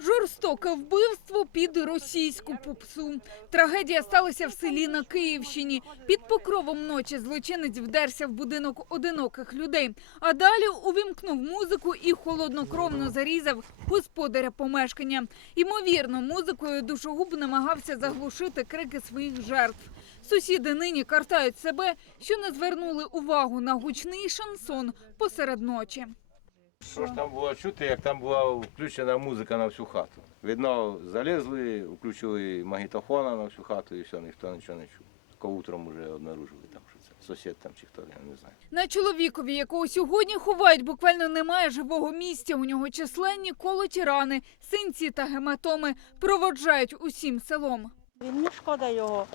Жорстоке вбивство під російську попсу. Трагедія сталася в селі на Київщині. Під покровом ночі злочинець вдерся в будинок одиноких людей. А далі увімкнув музику і холоднокровно зарізав господаря помешкання. Ймовірно, музикою душогуб намагався заглушити крики своїх жертв. Сусіди нині картають себе, що не звернули увагу на гучний шансон посеред ночі. Що ж там було чути, як там була включена музика на всю хату. Видно, залізли, включили магнітофона на всю хату і все, ніхто нічого не чув. Тільки утром вже обнаружили там, що це сусід там чи хто, я не знаю. На чоловікові, якого сьогодні ховають, буквально немає живого місця. У нього численні колоті рани, синці та гематоми проводжають усім селом. Він не шкода його.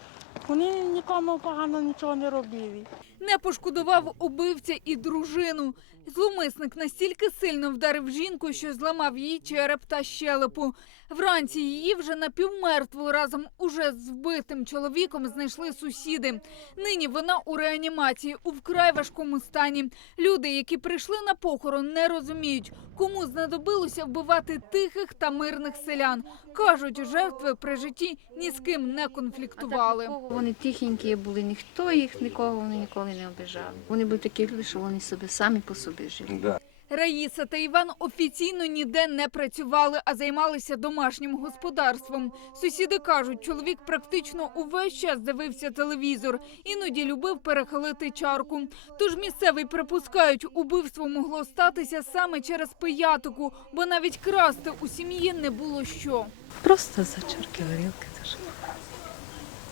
Вони нікому погано нічого не робили. Не пошкодував убивця і дружину. Зловмисник настільки сильно вдарив жінку, що зламав їй череп та щелепу. Вранці її вже напівмертву разом уже з вбитим чоловіком знайшли сусіди. Нині вона у реанімації у вкрай важкому стані. Люди, які прийшли на похорон, не розуміють, кому знадобилося вбивати тихих та мирних селян. кажуть, жертви при житті ні з ким не конфліктували. Такого Вони тихенькі були, ніхто їх нікого вони ніколи не обижав. Вони були такі люди, що вони собі самі по собі жили. Да. Раїса та Іван офіційно ніде не працювали, а займалися домашнім господарством. Сусіди кажуть, чоловік практично увесь час дивився телевізор, іноді любив перехилити чарку. Тож місцевий припускають, убивство могло статися саме через пиятику, бо навіть красти у сім'ї не було що. Просто за чарки горілки.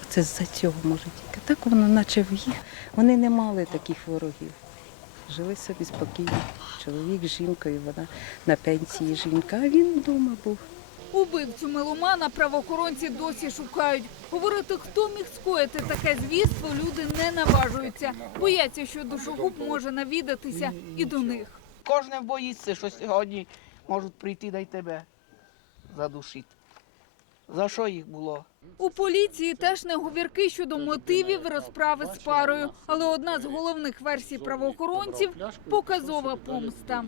Це за цього може тільки. Так воно наче в їх. Вони не мали таких ворогів. Жили собі спокійно. Чоловік з жінкою, вона на пенсії жінка, а він вдома був. Убивцю меломана правоохоронці досі шукають. Говорити, хто міг скоїти таке звірство, люди не наважуються. Бояться, що душогуб може навідатися і до них. Кожен боїться, що сьогодні можуть прийти да й тебе задушити. За що їх було? У поліції теж не говірки щодо мотивів розправи з парою, але одна з головних версій правоохоронців показова помста.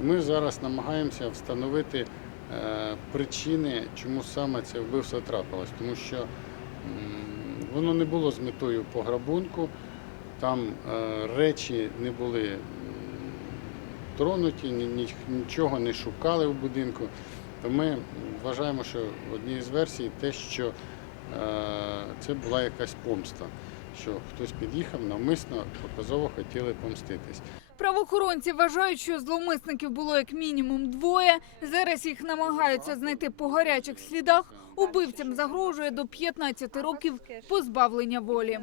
Ми зараз намагаємося встановити е, причини, чому саме це вбивство трапилось, тому що воно не було з метою пограбунку, там е, речі не були тронуті, ні- ні- нічого не шукали в будинку. То ми вважаємо, що однією з версій те, що е, це була якась помста, що хтось під'їхав навмисно, показово хотіли помститись. Правоохоронці вважають, що зловмисників було як мінімум двоє. Зараз їх намагаються знайти по гарячих слідах. Убивцям загрожує до 15 років позбавлення волі.